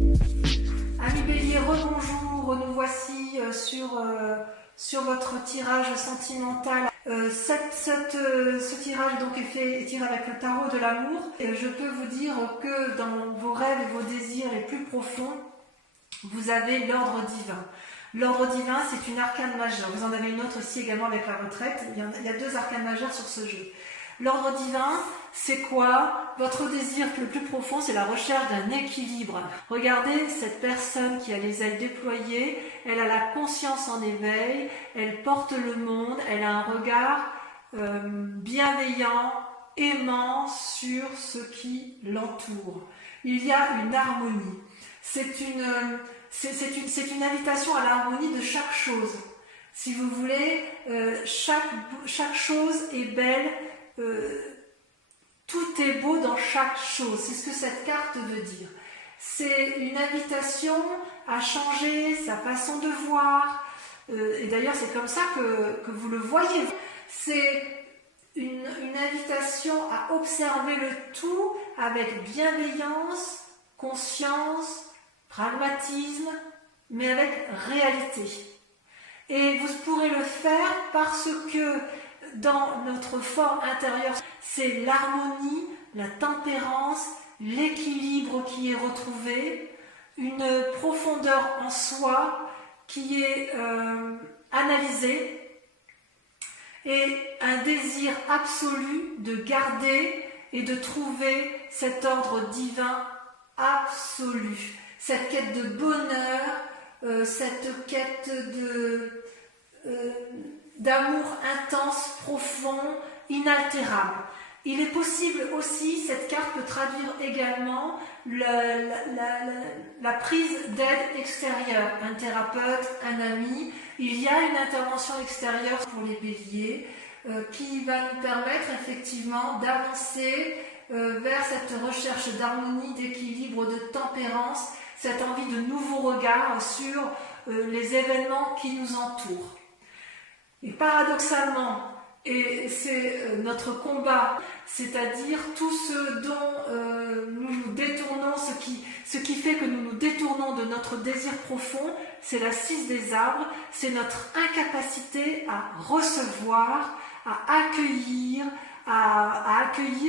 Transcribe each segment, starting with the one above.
Amis Bélier, rebonjour, nous voici sur votre tirage sentimental. Ce tirage donc est tiré avec le tarot de l'amour. Je peux vous dire que dans vos rêves et vos désirs les plus profonds, vous avez l'ordre divin. L'ordre divin, c'est une arcane majeure. Vous en avez une autre ici également avec la retraite. Il y a deux arcanes majeures sur ce jeu. L'ordre divin, c'est quoi? Votre désir le plus profond, c'est la recherche d'un équilibre. Regardez cette personne qui a les ailes déployées, elle a la conscience en éveil, elle porte le monde, elle a un regard bienveillant, aimant sur ce qui l'entoure. Il y a une harmonie. C'est une invitation à l'harmonie de chaque chose. Si vous voulez, chaque chose est belle. Tout est beau dans chaque chose, c'est ce que cette carte veut dire. C'est une invitation à changer sa façon de voir, et d'ailleurs c'est comme ça que vous le voyez. C'est une invitation à observer le tout avec bienveillance, conscience, pragmatisme, mais avec réalité. Et vous pourrez le faire parce que dans notre forme intérieure, c'est l'harmonie, la tempérance, l'équilibre qui est retrouvé, une profondeur en soi qui est analysée et un désir absolu de garder et de trouver cet ordre divin absolu, cette quête de bonheur, cette quête d'amour intense, profond, inaltérable. Il est possible aussi, cette carte peut traduire également la prise d'aide extérieure, un thérapeute, un ami. Il y a une intervention extérieure pour les béliers qui va nous permettre effectivement d'avancer vers cette recherche d'harmonie, d'équilibre, de tempérance, cette envie de nouveaux regards sur les événements qui nous entourent. Et paradoxalement, et c'est notre combat, c'est-à-dire tout ce dont nous nous détournons, ce qui fait que nous nous détournons de notre désir profond, c'est la 6 des arbres, c'est notre incapacité à recevoir, à accueillir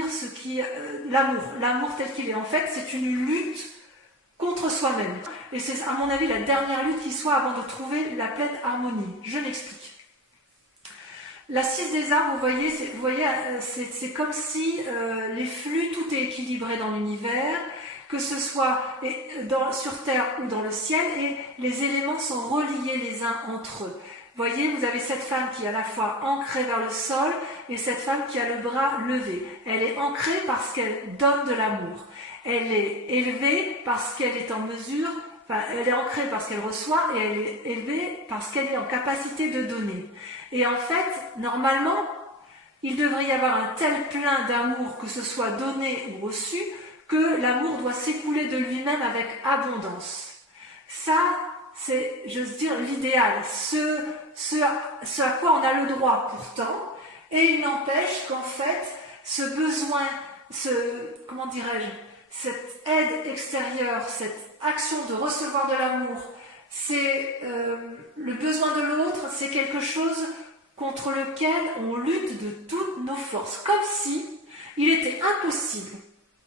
ce qui l'amour tel qu'il est. En fait, c'est une lutte contre soi-même. Et c'est à mon avis la dernière lutte qui soit avant de trouver la pleine harmonie. Je m'explique. La 6 des arbres, vous voyez, c'est comme si les flux, tout est équilibré dans l'univers, que ce soit sur Terre ou dans le ciel, et les éléments sont reliés les uns entre eux. Vous voyez, vous avez cette femme qui est à la fois ancrée vers le sol et cette femme qui a le bras levé. Elle est ancrée parce qu'elle donne de l'amour. Elle est élevée parce qu'elle est en mesure, elle est ancrée parce qu'elle reçoit et elle est élevée parce qu'elle est en capacité de donner. Et en fait, normalement, il devrait y avoir un tel plein d'amour, que ce soit donné ou reçu, que l'amour doit s'écouler de lui-même avec abondance. Ça, c'est, j'ose dire, l'idéal, ce à quoi on a le droit pourtant, et il n'empêche qu'en fait, ce besoin, comment dirais-je, cette aide extérieure, cette action de recevoir de l'amour, c'est le besoin de l'autre, c'est quelque chose contre lequel on lutte de toutes nos forces, comme si il était impossible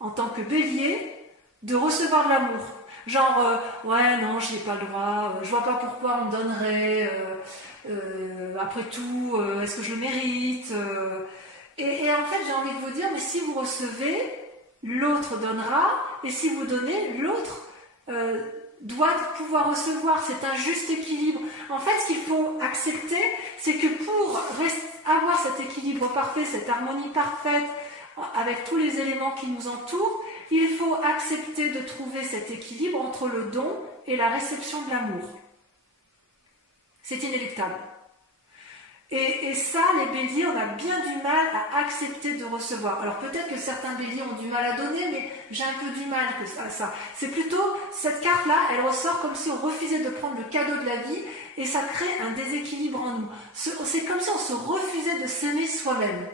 en tant que bélier de recevoir de l'amour. Genre, ouais, non, je n'ai pas le droit, je vois pas pourquoi on me donnerait, après tout, est-ce que je le mérite et en fait, j'ai envie de vous dire, mais si vous recevez, l'autre donnera, et si vous donnez, l'autre doit pouvoir recevoir. C'est un juste équilibre. En fait, ce qu'il faut accepter, c'est que pour avoir cet équilibre parfait, cette harmonie parfaite, avec tous les éléments qui nous entourent, il faut accepter de trouver cet équilibre entre le don et la réception de l'amour. C'est inéluctable. Et ça, les béliers, on a bien du mal à accepter de recevoir. Alors peut-être que certains béliers ont du mal à donner, mais j'ai un peu du mal à ça. C'est plutôt, cette carte-là, elle ressort comme si on refusait de prendre le cadeau de la vie, et ça crée un déséquilibre en nous. C'est comme si on se refusait de s'aimer soi-même.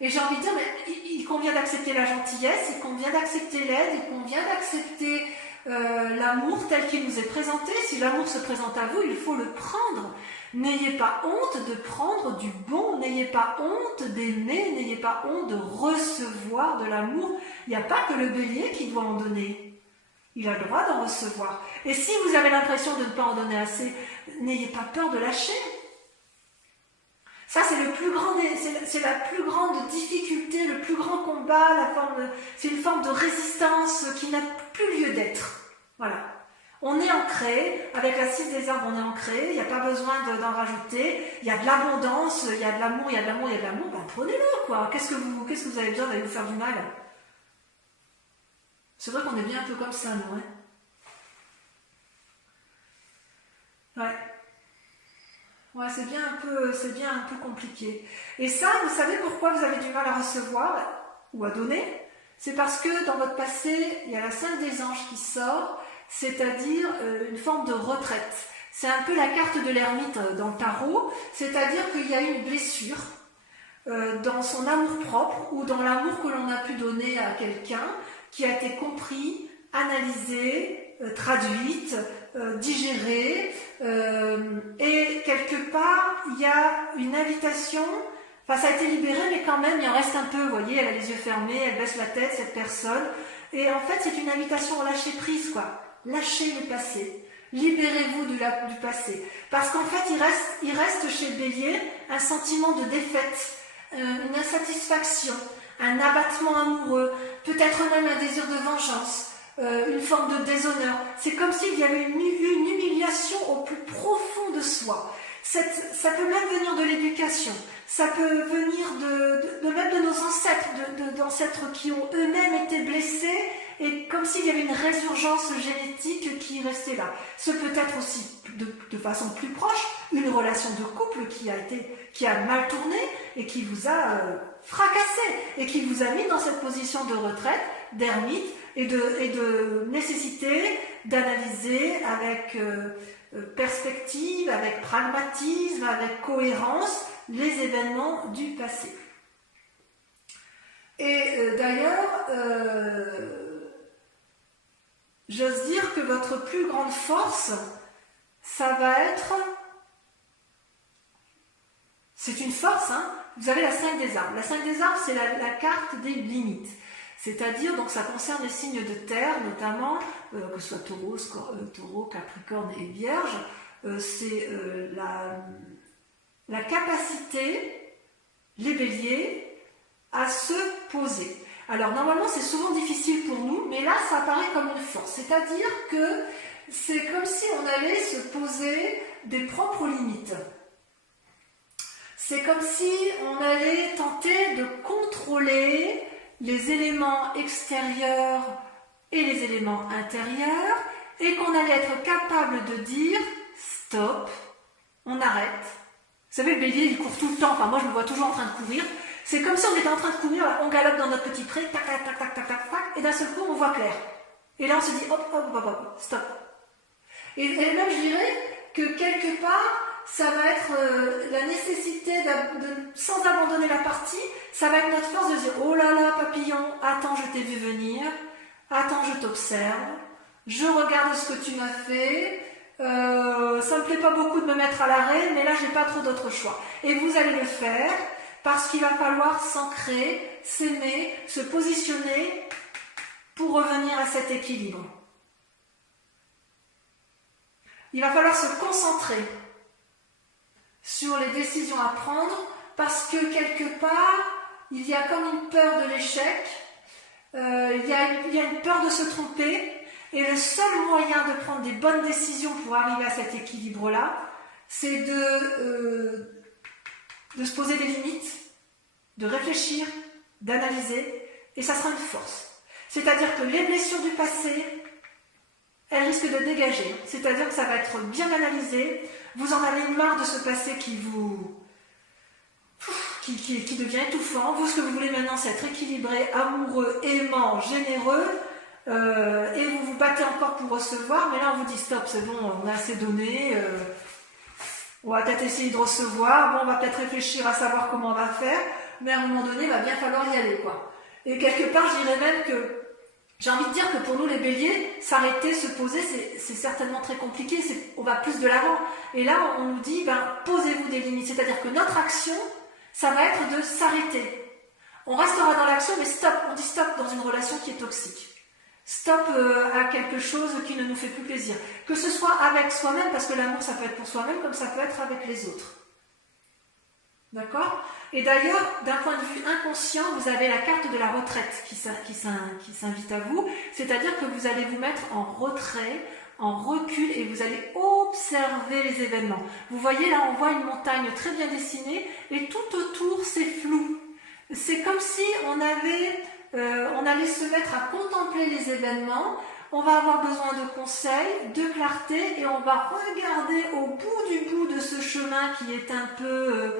Et j'ai envie de dire, mais il convient d'accepter la gentillesse, il convient d'accepter l'aide, il convient d'accepter l'amour tel qu'il nous est présenté. Si l'amour se présente à vous, il faut le prendre. N'ayez pas honte de prendre du bon, n'ayez pas honte d'aimer, n'ayez pas honte de recevoir de l'amour. Il n'y a pas que le bélier qui doit en donner. Il a le droit d'en recevoir. Et si vous avez l'impression de ne pas en donner assez, n'ayez pas peur de lâcher. Ça, c'est la plus grande difficulté, le plus grand combat, c'est une forme de résistance qui n'a plus lieu d'être. Voilà. On est ancré, avec la 6 des arbres, on est ancré, il n'y a pas besoin d'en rajouter, il y a de l'abondance, il y a de l'amour, il y a de l'amour, il y a de l'amour, ben prenez-le, quoi. Qu'est-ce que vous avez besoin d'aller vous faire du mal? C'est vrai qu'on est bien un peu comme ça, nous, hein. Ouais. Ouais, c'est bien un peu compliqué. Et ça, vous savez pourquoi vous avez du mal à recevoir ou à donner? C'est parce que dans votre passé, il y a la 5 des anges qui sort, c'est-à-dire une forme de retraite. C'est un peu la carte de l'ermite dans le tarot, c'est-à-dire qu'il y a une blessure dans son amour-propre ou dans l'amour que l'on a pu donner à quelqu'un qui a été compris, analysé, traduite, digérée, et quelque part, il y a une invitation. Enfin, ça a été libéré, mais quand même, il en reste un peu, vous voyez, elle a les yeux fermés, elle baisse la tête, cette personne. Et en fait, c'est une invitation au lâcher prise, quoi. Lâchez le passé. Libérez-vous du passé. Parce qu'en fait, il reste chez le bélier un sentiment de défaite, une insatisfaction, un abattement amoureux, peut-être même un désir de vengeance, une forme de déshonneur. C'est comme s'il y avait une humiliation au plus profond de soi. Ça peut même venir de l'éducation, ça peut venir même de nos ancêtres, d'ancêtres qui ont eux-mêmes été blessés, et comme s'il y avait une résurgence génétique qui restait là. Ce peut être aussi, de façon plus proche, une relation de couple qui a mal tourné et qui vous a fracassé, et qui vous a mis dans cette position de retraite, d'ermite, et de nécessité d'analyser avec perspective, avec pragmatisme, avec cohérence, les événements du passé. Et d'ailleurs, j'ose dire que votre plus grande force, ça va être... C'est une force, hein. Vous avez la 5 des arbres. La 5 des arbres, c'est la carte des limites. C'est-à-dire, donc ça concerne les signes de terre, notamment, que ce soit taureau, capricorne et vierge, c'est la capacité, les béliers, à se poser. Alors normalement c'est souvent difficile pour nous, mais là ça apparaît comme une force. C'est-à-dire que c'est comme si on allait se poser des propres limites. C'est comme si on allait tenter de contrôler les éléments extérieurs et les éléments intérieurs, et qu'on allait être capable de dire stop, on arrête. Vous savez, le bélier il court tout le temps, enfin moi je me vois toujours en train de courir. C'est comme si on était en train de courir, on galope dans notre petit pré, tac tac tac tac tac tac tac, et d'un seul coup on voit clair. Et là on se dit hop hop hop hop, stop. Et même je dirais que quelque part ça va être la nécessité sans abandonner la partie, ça va être notre force de dire oh là là papillon, attends je t'ai vu venir, attends je t'observe, je regarde ce que tu m'as fait, ça me plaît pas beaucoup de me mettre à l'arrêt, mais là j'ai pas trop d'autre choix. Et vous allez le faire parce qu'il va falloir s'ancrer, s'aimer, se positionner pour revenir à cet équilibre. Il va falloir se concentrer sur les décisions à prendre, parce que quelque part, il y a comme une peur de l'échec, il y a une peur de se tromper, et le seul moyen de prendre des bonnes décisions pour arriver à cet équilibre-là, c'est de se poser des limites, de réfléchir, d'analyser, et ça sera une force. C'est-à-dire que les blessures du passé, elles risquent de dégager, c'est-à-dire que ça va être bien analysé, vous en avez marre de ce passé qui devient étouffant, vous ce que vous voulez maintenant c'est être équilibré, amoureux, aimant, généreux, et vous vous battez encore pour recevoir, mais là on vous dit stop, c'est bon, on a assez donné, on va peut-être essayer de recevoir, bon on va peut-être réfléchir à savoir comment on va faire, mais à un moment donné il va bien falloir y aller, quoi. Et quelque part je dirais même que J'ai envie de dire que pour nous les béliers, s'arrêter, se poser, c'est certainement très compliqué, on va plus de l'avant. Et là, on nous dit, posez-vous des limites. C'est-à-dire que notre action, ça va être de s'arrêter. On restera dans l'action, mais stop, on dit stop dans une relation qui est toxique. Stop à quelque chose qui ne nous fait plus plaisir. Que ce soit avec soi-même, parce que l'amour, ça peut être pour soi-même, comme ça peut être avec les autres. D'accord? Et d'ailleurs, d'un point de vue inconscient, vous avez la carte de la retraite qui s'invite à vous. C'est-à-dire que vous allez vous mettre en retrait, en recul, et vous allez observer les événements. Vous voyez, là, on voit une montagne très bien dessinée, et tout autour, c'est flou. C'est comme si on allait se mettre à contempler les événements. On va avoir besoin de conseils, de clarté, et on va regarder au bout de ce chemin qui est un peu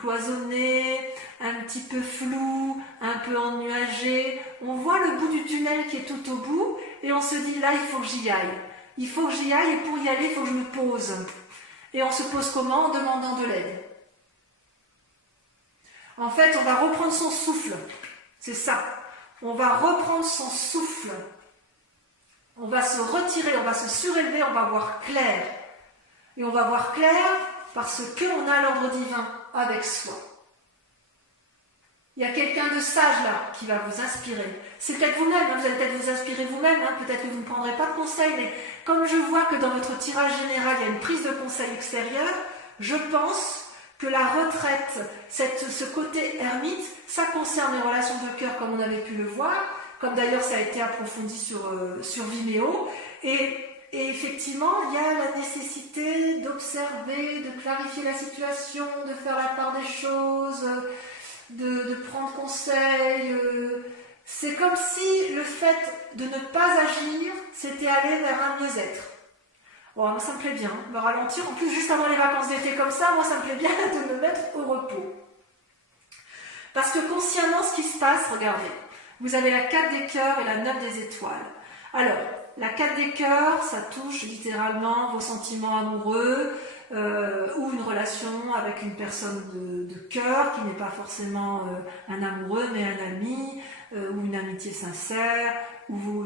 cloisonné, un petit peu flou, un peu ennuagé. On voit le bout du tunnel qui est tout au bout, et on se dit là, il faut que j'y aille. Il faut que j'y aille, et pour y aller, il faut que je me pose. Et on se pose comment? En demandant de l'aide. En fait, on va reprendre son souffle. C'est ça. On va reprendre son souffle. On va se retirer, on va se surélever, on va voir clair. Et on va voir clair parce qu'on a l'ordre divin avec soi. Il y a quelqu'un de sage là qui va vous inspirer. C'est peut-être vous-même, vous allez peut-être vous inspirer vous-même, peut-être que vous ne prendrez pas de conseils, mais comme je vois que dans votre tirage général, il y a une prise de conseil extérieur, je pense que la retraite, ce côté ermite, ça concerne les relations de cœur comme on avait pu le voir, comme d'ailleurs ça a été approfondi sur Vimeo, et effectivement, il y a la nécessité d'observer, de clarifier la situation, de faire la part des choses, de prendre conseil. C'est comme si le fait de ne pas agir, c'était aller vers un mieux-être. Bon, moi ça me plaît bien, me ralentir. En plus, juste avant les vacances d'été comme ça, moi ça me plaît bien de me mettre au repos. Parce que consciemment, ce qui se passe, regardez, vous avez la 4 des cœurs et la 9 des étoiles. Alors, la 4 des cœurs, ça touche littéralement vos sentiments amoureux ou une relation avec une personne de cœur qui n'est pas forcément un amoureux mais un ami ou une amitié sincère ou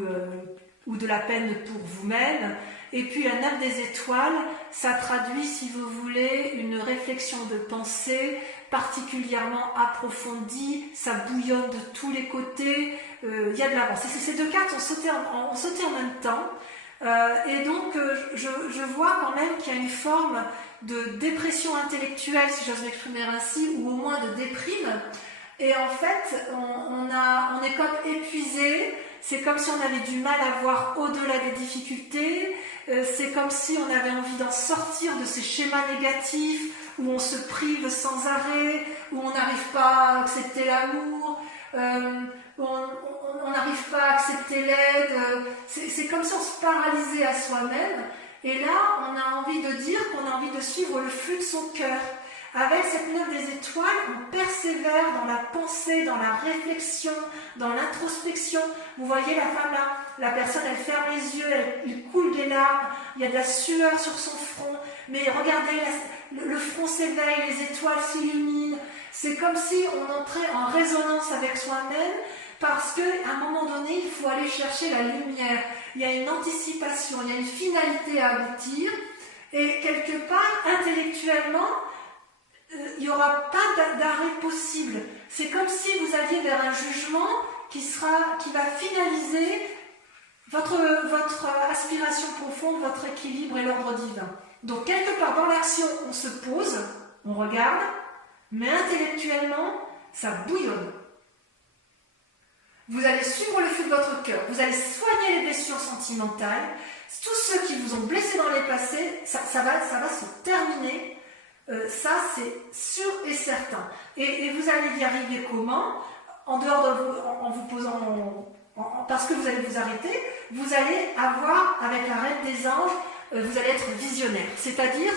de la peine pour vous-même. Et puis la 9 des étoiles, ça traduit, si vous voulez, une réflexion de pensée particulièrement approfondie, ça bouillonne de tous les côtés, il y a de l'avance. Ces deux cartes ont sauté en même temps, et donc je vois quand même qu'il y a une forme de dépression intellectuelle, si j'ose m'exprimer ainsi, ou au moins de déprime, et en fait on est comme épuisé. C'est comme si on avait du mal à voir au-delà des difficultés, c'est comme si on avait envie d'en sortir de ces schémas négatifs où on se prive sans arrêt, où on n'arrive pas à accepter l'amour, on n'arrive pas à accepter l'aide, c'est comme si on se paralysait à soi-même, et là on a envie de dire qu'on a envie de suivre le flux de son cœur. Avec cette 9 des étoiles, on persévère dans la pensée, dans la réflexion, dans l'introspection. Vous voyez la femme là, la personne elle ferme les yeux, il coule des larmes, il y a de la sueur sur son front, mais regardez, le front s'éveille, les étoiles s'illuminent. C'est comme si on entrait en résonance avec soi-même, parce qu'à un moment donné, il faut aller chercher la lumière. Il y a une anticipation, il y a une finalité à aboutir, et quelque part, intellectuellement, il n'y aura pas d'arrêt possible. C'est comme si vous alliez vers un jugement qui va finaliser votre aspiration profonde, votre équilibre et l'ordre divin. Donc quelque part dans l'action, on se pose, on regarde, mais intellectuellement, ça bouillonne. Vous allez suivre le flux de votre cœur, vous allez soigner les blessures sentimentales. Tous ceux qui vous ont blessé dans les passés, ça va se terminer. Ça, c'est sûr et certain. Et vous allez y arriver comment? En dehors de vous, en vous posant, parce que vous allez vous arrêter, vous allez avoir, avec la reine des anges, vous allez être visionnaire. C'est-à-dire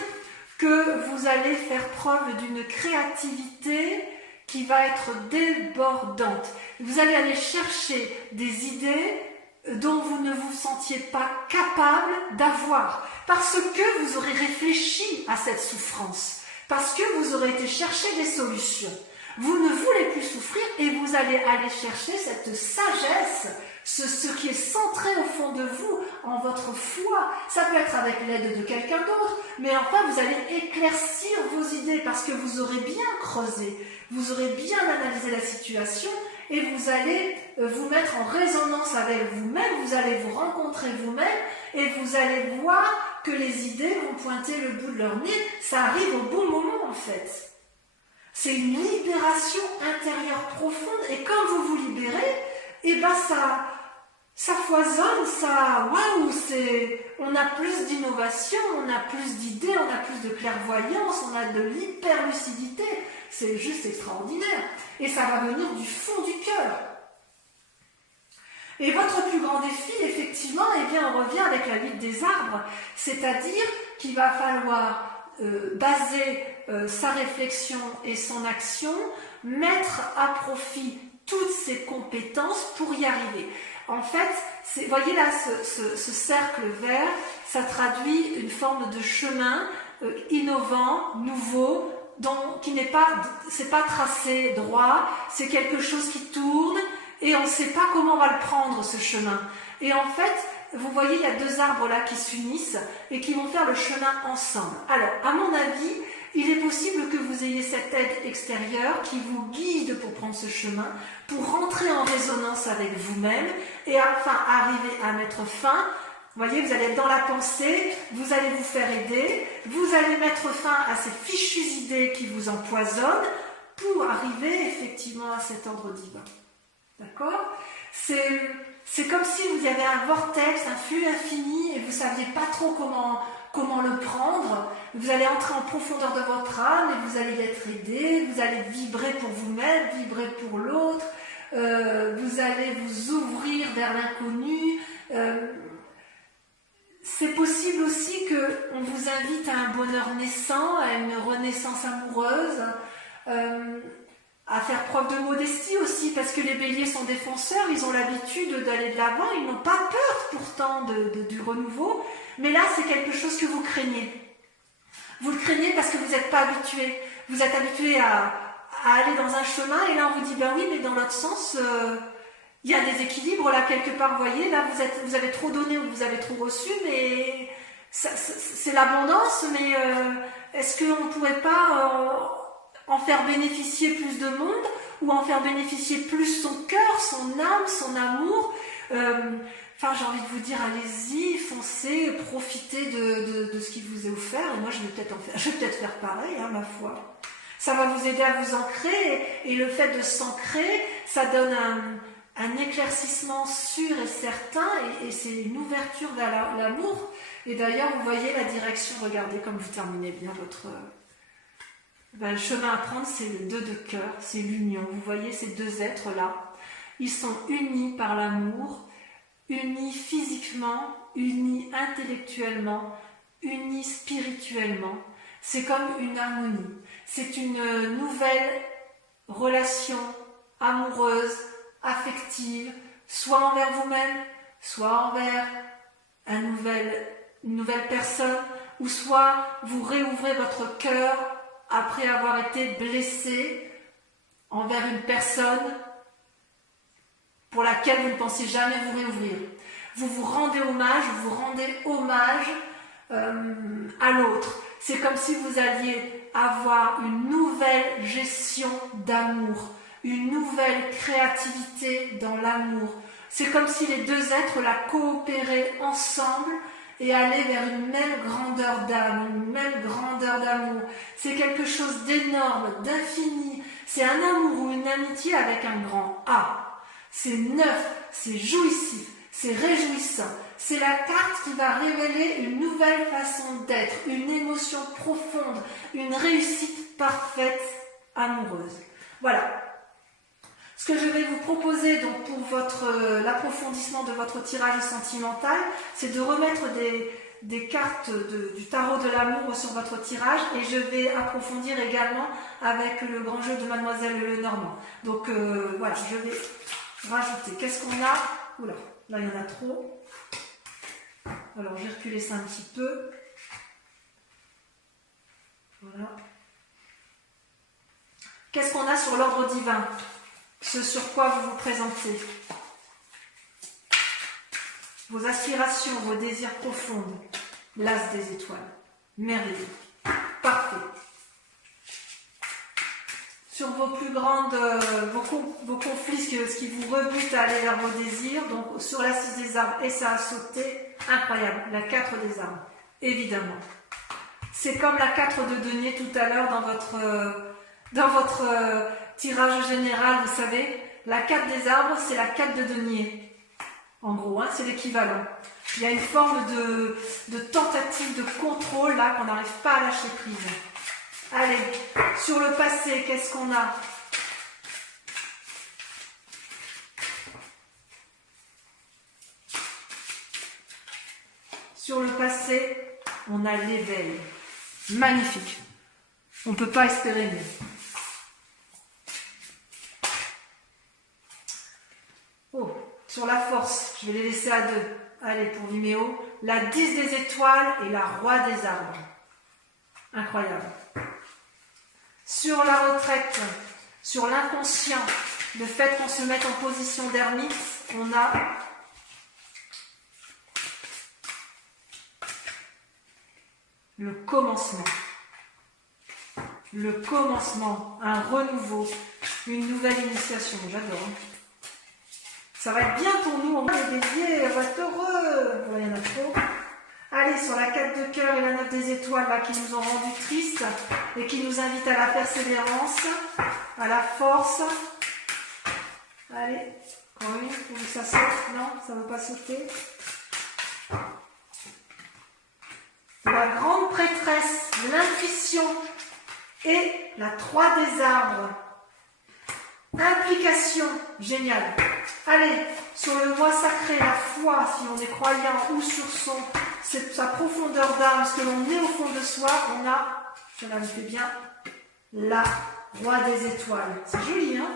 que vous allez faire preuve d'une créativité qui va être débordante. Vous allez aller chercher des idées dont vous ne vous sentiez pas capable d'avoir, parce que vous aurez réfléchi à cette souffrance. Parce que vous aurez été chercher des solutions. vous ne voulez plus souffrir et vous allez aller chercher cette sagesse, ce qui est centré au fond de vous, en votre foi. Ça peut être avec l'aide de quelqu'un d'autre, mais enfin vous allez éclaircir vos idées parce que vous aurez bien creusé, vous aurez bien analysé la situation et vous allez vous mettre en résonance avec vous-même, vous allez vous rencontrer vous-même et vous allez voir que les idées vont pointer le bout de leur nez. Ça arrive au bon moment en fait. C'est une libération intérieure profonde et quand vous vous libérez, et ben ça foisonne, waouh, on a plus d'innovation, on a plus d'idées, on a plus de clairvoyance, on a de l'hyperlucidité. C'est juste extraordinaire. Et ça va venir du fond du cœur. Et votre plus grand défi, effectivement, eh bien, on revient avec la vie des arbres, c'est-à-dire qu'il va falloir baser sa réflexion et son action, mettre à profit toutes ses compétences pour y arriver. En fait, voyez là, ce cercle vert, ça traduit une forme de chemin innovant, nouveau, qui n'est pas, c'est pas tracé droit, c'est quelque chose qui tourne et on ne sait pas comment on va le prendre ce chemin. Et en fait, vous voyez, il y a deux arbres là qui s'unissent et qui vont faire le chemin ensemble. Alors, à mon avis, il est possible que vous ayez cette aide extérieure qui vous guide pour prendre ce chemin, pour rentrer en résonance avec vous-même et enfin arriver à mettre fin. Vous voyez, vous allez être dans la pensée, vous allez vous faire aider, vous allez mettre fin à ces fichues idées qui vous empoisonnent pour arriver effectivement à cet ordre divin. D'accord ? C'est comme si vous aviez un vortex, un flux infini et vous ne saviez pas trop comment le prendre. Vous allez entrer en profondeur de votre âme et vous allez y être aidé, vous allez vibrer pour vous-même, vibrer pour l'autre, vous allez vous ouvrir vers l'inconnu. C'est possible aussi qu'on vous invite à un bonheur naissant, à une renaissance amoureuse, à faire preuve de modestie aussi, parce que les béliers sont des fonceurs, ils ont l'habitude d'aller de l'avant, ils n'ont pas peur pourtant du renouveau, mais là c'est quelque chose que vous craignez. Vous le craignez parce que vous n'êtes pas habitué. Vous êtes habitué à aller dans un chemin et là on vous dit ben oui, mais dans l'autre sens, il y a des équilibres là quelque part, vous voyez, là vous avez trop donné ou vous avez trop reçu, mais c'est l'abondance, mais est-ce qu'on ne pourrait pas en faire bénéficier plus de monde ou en faire bénéficier plus son cœur, son âme, son amour. Enfin, j'ai envie de vous dire, allez-y, foncez, profitez de ce qui vous est offert. Et moi, je vais peut-être faire pareil, hein, ma foi. Ça va vous aider à vous ancrer et le fait de s'ancrer, ça donne un éclaircissement sûr et certain et c'est une ouverture vers l'amour. Et d'ailleurs, vous voyez la direction, regardez comme vous terminez bien votre... le chemin à prendre, c'est le 2 de cœur, c'est l'union. Vous voyez ces deux êtres-là, ils sont unis par l'amour, unis physiquement, unis intellectuellement, unis spirituellement. C'est comme une harmonie. C'est une nouvelle relation amoureuse, affective, soit envers vous-même, soit envers une nouvelle personne, ou soit vous réouvrez votre cœur après avoir été blessé envers une personne pour laquelle vous ne pensiez jamais vous réouvrir. Vous vous rendez hommage à l'autre. C'est comme si vous alliez avoir une nouvelle gestion d'amour, une nouvelle créativité dans l'amour. C'est comme si les deux êtres la coopéraient ensemble et aller vers une même grandeur d'âme, une même grandeur d'amour. C'est quelque chose d'énorme, d'infini. C'est un amour ou une amitié avec un grand A. C'est neuf, c'est jouissif, c'est réjouissant. C'est la carte qui va révéler une nouvelle façon d'être, une émotion profonde, une réussite parfaite, amoureuse. Voilà. Ce que je vais vous proposer donc pour l'approfondissement de votre tirage sentimental, c'est de remettre des cartes du tarot de l'amour sur votre tirage et je vais approfondir également avec le grand jeu de Mademoiselle Lenormand. Donc voilà, je vais rajouter. Qu'est-ce qu'on a? Oula, là il y en a trop. Alors j'ai reculé ça un petit peu. Voilà. Qu'est-ce qu'on a sur l'ordre divin? Ce sur quoi vous vous présentez. Vos aspirations, vos désirs profonds. L'as des étoiles. Merveilleux. Parfait. Sur vos plus grandes, vos conflits, ce qui vous rebute à aller vers vos désirs, donc sur la 6 des arbres, et ça a sauté, incroyable, la 4 des arbres, évidemment. C'est comme la 4 de denier tout à l'heure dans votre tirage général, vous savez, la 4 des arbres, c'est la 4 de denier. En gros, hein, c'est l'équivalent. Il y a une forme de tentative de contrôle là qu'on n'arrive pas à lâcher prise. Allez, sur le passé, qu'est-ce qu'on a? Sur le passé, on a l'éveil. Magnifique. On ne peut pas espérer mieux. Oh, sur la force, je vais les laisser à 2. Allez, pour Viméo, la 10 des étoiles et la roi des arbres. Incroyable. Sur la retraite, sur l'inconscient, le fait qu'on se mette en position d'ermite, on a le commencement. Le commencement, un renouveau, une nouvelle initiation. J'adore. Ça va être bien pour nous, on va les béliers, on va être heureux. Voilà, il y en a trop. Allez, sur la 4 de cœur et la 9 des étoiles là, qui nous ont rendus tristes et qui nous invitent à la persévérance, à la force. Allez, encore une, pour que ça saute. Non, ça ne veut pas sauter. La grande prêtresse, l'intuition et la 3 des arbres. Implication, génial. Allez, sur le moi sacré, la foi, si on est croyant, ou sur sa profondeur d'âme, ce que l'on est au fond de soi, on a, je la fais bien, la roi des étoiles. C'est joli, hein?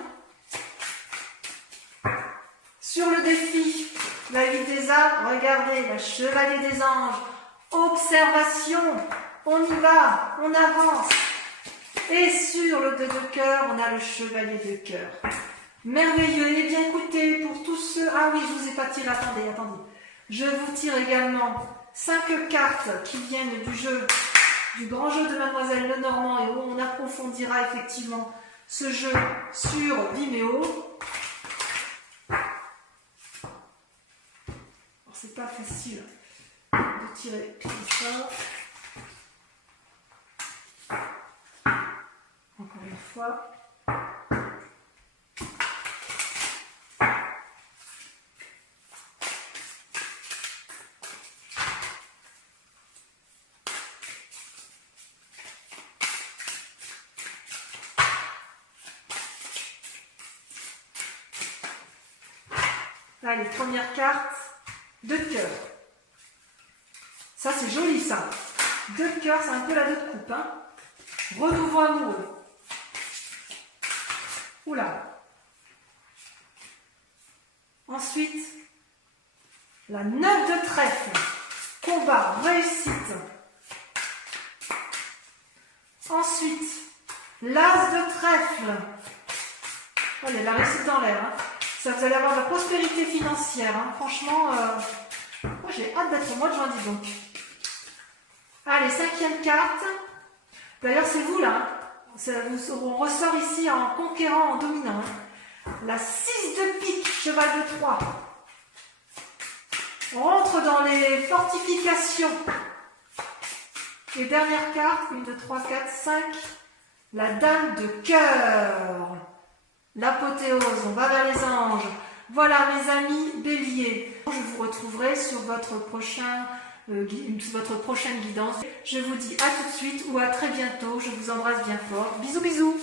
Sur le défi, la vie des arbres, regardez, la chevalier des anges, observation, on y va, on avance. Et sur le 2 de cœur, on a le chevalier de cœur. Merveilleux. Et bien écoutez, pour tous ceux... Ah oui, je ne vous ai pas tiré, attendez. Je vous tire également 5 cartes qui viennent du grand jeu de Mademoiselle Lenormand et où on approfondira effectivement ce jeu sur Vimeo. C'est pas facile de tirer tout ça. Encore une fois. Allez, première carte, 2 de cœur. Ça, c'est joli, ça. 2 de cœur, c'est un peu la 2 de coupe. Hein. Renouveau amoureux. Oula. Ensuite, la 9 de trèfle. Combat, réussite. Ensuite, l'as de trèfle. Oh, il y a de la réussite dans l'air. Hein. Ça, vous allez avoir de la prospérité financière. Hein. Franchement, moi j'ai hâte d'être au mois de juin, dis donc. Allez, 5e carte. D'ailleurs, c'est vous là. On ressort ici en conquérant, en dominant. Hein. La 6 de pique, cheval de Troie. On rentre dans les fortifications. Et dernière carte, 1, 2, 3, 4, 5. La dame de cœur. L'apothéose, on va vers les anges. Voilà mes amis béliers. Je vous retrouverai sur votre prochaine guidance. Je vous dis à tout de suite ou à très bientôt. Je vous embrasse bien fort. Bisous bisous.